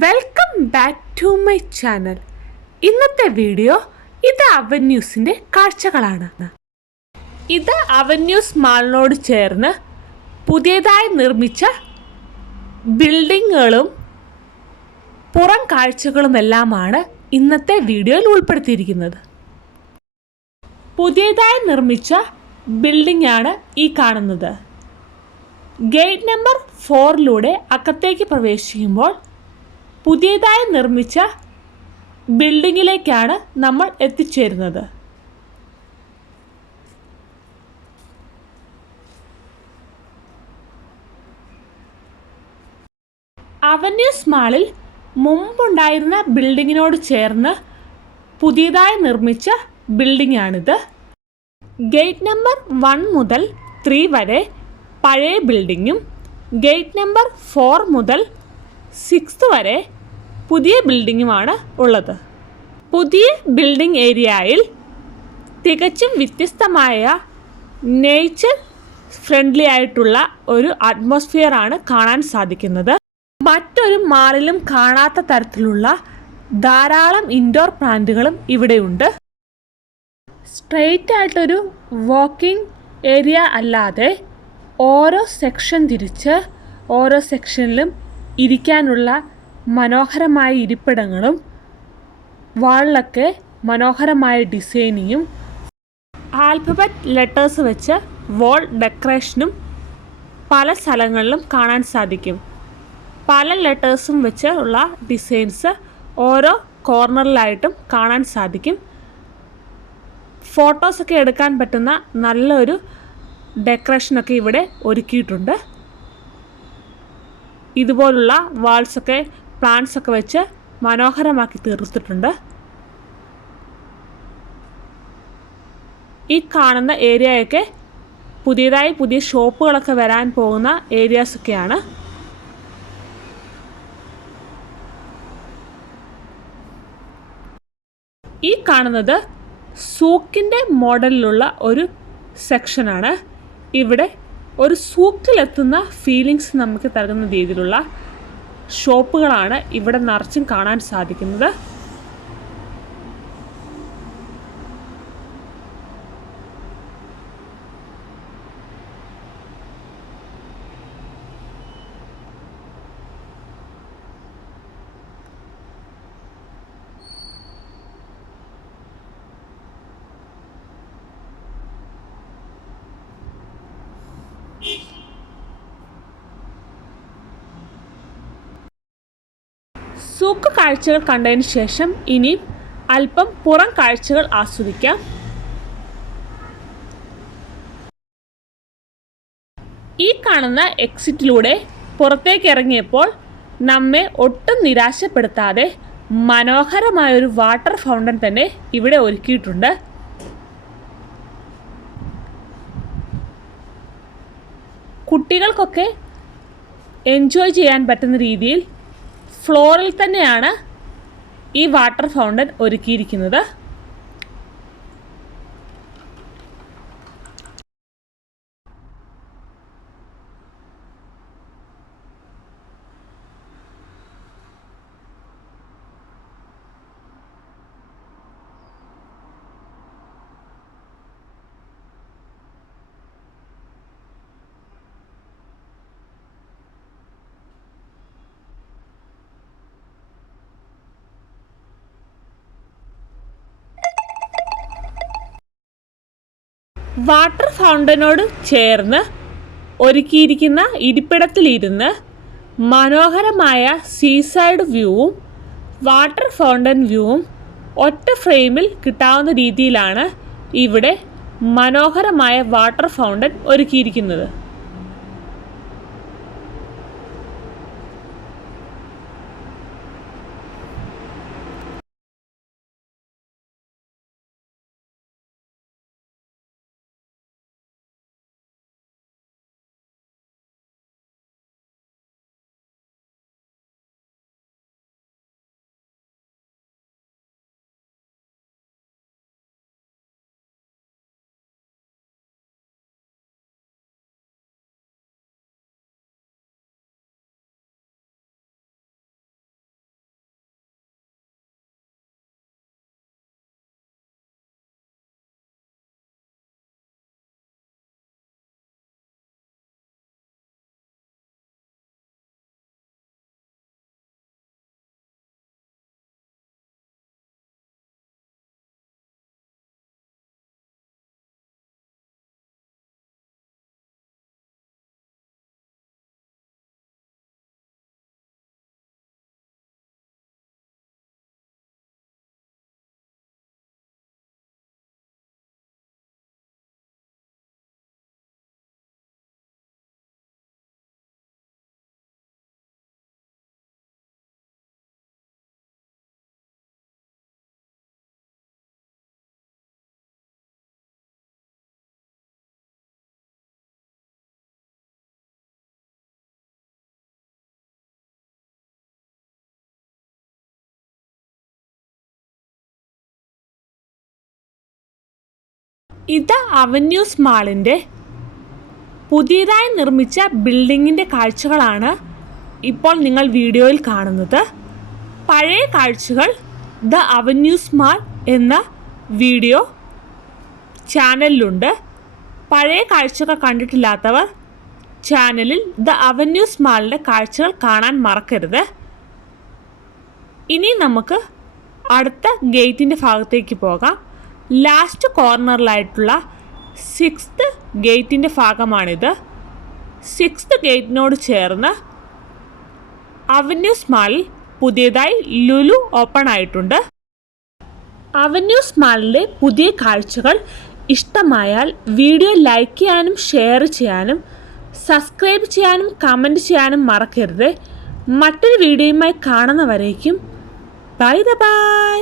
Welcome back to my channel ഇന്നത്തെ video ഇത് അവന്യൂസിന്റെ കാഴ്ചകളാണ്. ഇത് അവന്യൂസ് മാളിനോട് ചേർന്ന് പുതിയതായി നിർമ്മിച്ച ബിൽഡിങ്ങുകളും പുറം കാഴ്ചകളുമെല്ലാമാണ് ഇന്നത്തെ വീഡിയോയിൽ ഉൾപ്പെടുത്തിയിരിക്കുന്നത്. പുതിയതായി നിർമ്മിച്ച ബിൽഡിംഗ് ആണ് ഈ കാണുന്നത്. ഗേറ്റ് നമ്പർ ഫോറിലൂടെ അകത്തേക്ക് പ്രവേശിക്കുമ്പോൾ പുതിയതായി നിർമ്മിച്ച ബിൽഡിങ്ങിലേക്കാണ് നമ്മൾ എത്തിച്ചേരുന്നത്. അവന്യൂസ് മാളിൽ മുമ്പുണ്ടായിരുന്ന ബിൽഡിങ്ങിനോട് ചേർന്ന് പുതിയതായി നിർമ്മിച്ച ബിൽഡിംഗ് ആണിത് ഗേറ്റ് നമ്പർ വൺ മുതൽ ത്രീ വരെ പഴയ ബിൽഡിങ്ങും ഗേറ്റ് നമ്പർ ഫോർ മുതൽ സിക്സ്ത് വരെ പുതിയ ബിൽഡിങ്ങുമാണ് ഉള്ളത്. പുതിയ ബിൽഡിംഗ് ഏരിയയിൽ തികച്ചും വ്യത്യസ്തമായ നേച്ചർ ഫ്രണ്ട്ലി ആയിട്ടുള്ള ഒരു അറ്റ്മോസ്ഫിയർ ആണ് കാണാൻ സാധിക്കുന്നത്. മറ്റൊരു മാളിലും കാണാത്ത തരത്തിലുള്ള ധാരാളം ഇൻഡോർ പ്ലാന്റുകളും ഇവിടെയുണ്ട്. സ്ട്രെയിറ്റ് ആയിട്ടൊരു വാക്കിംഗ് ഏരിയ അല്ലാതെ ഓരോ സെക്ഷൻ തിരിച്ച് ഓരോ സെക്ഷനിലും ഇരിക്കാനുള്ള മനോഹരമായ ഇരിപ്പിടങ്ങളും വാളിലൊക്കെ മനോഹരമായ ഡിസൈനിങ്ങും ആൽഫബറ്റ് ലെറ്റേഴ്സ് വെച്ച് വോൾ ഡെക്കറേഷനും പല സ്ഥലങ്ങളിലും കാണാൻ സാധിക്കും. പല ലെറ്റേഴ്സും വെച്ച് ഉള്ള ഡിസൈൻസ് ഓരോ കോർണറിലായിട്ടും കാണാൻ സാധിക്കും. ഫോട്ടോസൊക്കെ എടുക്കാൻ പറ്റുന്ന നല്ലൊരു ഡെക്കറേഷനൊക്കെ ഇവിടെ ഒരുക്കിയിട്ടുണ്ട്. ഇതുപോലുള്ള വാൾസൊക്കെ പ്ലാന്റ്സ് ഒക്കെ വെച്ച് മനോഹരമാക്കി തീർത്തിട്ടുണ്ട്. ഈ കാണുന്ന ഏരിയയൊക്കെ പുതിയതായി പുതിയ ഷോപ്പുകളൊക്കെ വരാൻ പോകുന്ന ഏരിയാസൊക്കെയാണ് ഈ കാണുന്നത് സൂക്കിന്റെ മോഡലിലുള്ള ഒരു സെക്ഷനാണ് ഇവിടെ ഒരു സൂക്കിലെത്തുന്ന ഫീലിങ്സ് നമുക്ക് തരുന്ന രീതിയിലുള്ള ഷോപ്പുകളാണ് ഇവിടെ നിറച്ചും കാണാൻ സാധിക്കുന്നത്. സൂക്ക് കാഴ്ചകൾ കണ്ടതിന് ശേഷം ഇനി അല്പം പുറം കാഴ്ചകൾ ആസ്വദിക്കാം. ഈ കാണുന്ന എക്സിറ്റിലൂടെ പുറത്തേക്ക് ഇറങ്ങിയപ്പോൾ നമ്മെ ഒട്ടും നിരാശപ്പെടുത്താതെ മനോഹരമായൊരു വാട്ടർ ഫൗണ്ടൻ തന്നെ ഇവിടെ ഒരുക്കിയിട്ടുണ്ട്. കുട്ടികൾക്കൊക്കെ എൻജോയ് ചെയ്യാൻ പറ്റുന്ന രീതിയിൽ ഫ്ലോറിൽ തന്നെയാണ് ഈ വാട്ടർ ഫൗണ്ടൻ ഒരുക്കിയിരിക്കുന്നത്. വാട്ടർ ഫൗണ്ടനോട് ചേർന്ന് ഒരുക്കിയിരിക്കുന്ന ഇരിപ്പിടത്തിലിരുന്ന് മനോഹരമായ സീസൈഡ് വ്യൂവും വാട്ടർ ഫൗണ്ടൻ വ്യൂവും ഒറ്റ ഫ്രെയിമിൽ കിട്ടാവുന്ന രീതിയിലാണ് ഇവിടെ മനോഹരമായ വാട്ടർ ഫൗണ്ടൻ ഒരുക്കിയിരിക്കുന്നത്. ഇത് അവന്യൂസ് മാളിന്റെ പുതിയതായി നിർമ്മിച്ച ബിൽഡിങ്ങിന്റെ കാഴ്ചകളാണ് ഇപ്പോൾ നിങ്ങൾ വീഡിയോയിൽ കാണുന്നത്. പഴയ കാഴ്ചകൾ ദ അവന്യൂസ് മാൾ എന്ന വീഡിയോ ചാനലിലുണ്ട്. പഴയ കാഴ്ചകൾ കണ്ടിട്ടില്ലാത്തവർ ചാനലിൽ ദ അവന്യൂസ് മാളിന്റെ കാഴ്ചകൾ കാണാൻ മറക്കരുത്. ഇനി നമുക്ക് അടുത്ത ഗേറ്റിന്റെ ഭാഗത്തേക്ക് പോകാം. ലാസ്റ്റ് കോർണറിലായിട്ടുള്ള സിക്സ്ത് ഗേറ്റിന്റെ ഭാഗമാണിത്. സിക്സ്ത് ഗേറ്റിനോട് ചേർന്ന് അവന്യൂ മാളിൽ പുതിയതായി ലുലു ഓപ്പൺ ആയിട്ടുണ്ട്. അവന്യൂ മാളിലെ പുതിയ കാഴ്ചകൾ ഇഷ്ടമായാൽ വീഡിയോ ലൈക്ക് ചെയ്യാനും ഷെയർ ചെയ്യാനും സബ്സ്ക്രൈബ് ചെയ്യാനും കമന്റ് ചെയ്യാനും മറക്കരുത്. മറ്റൊരു വീഡിയോയുമായി കാണുന്നവരേക്കും ബൈ ദ ബൈ.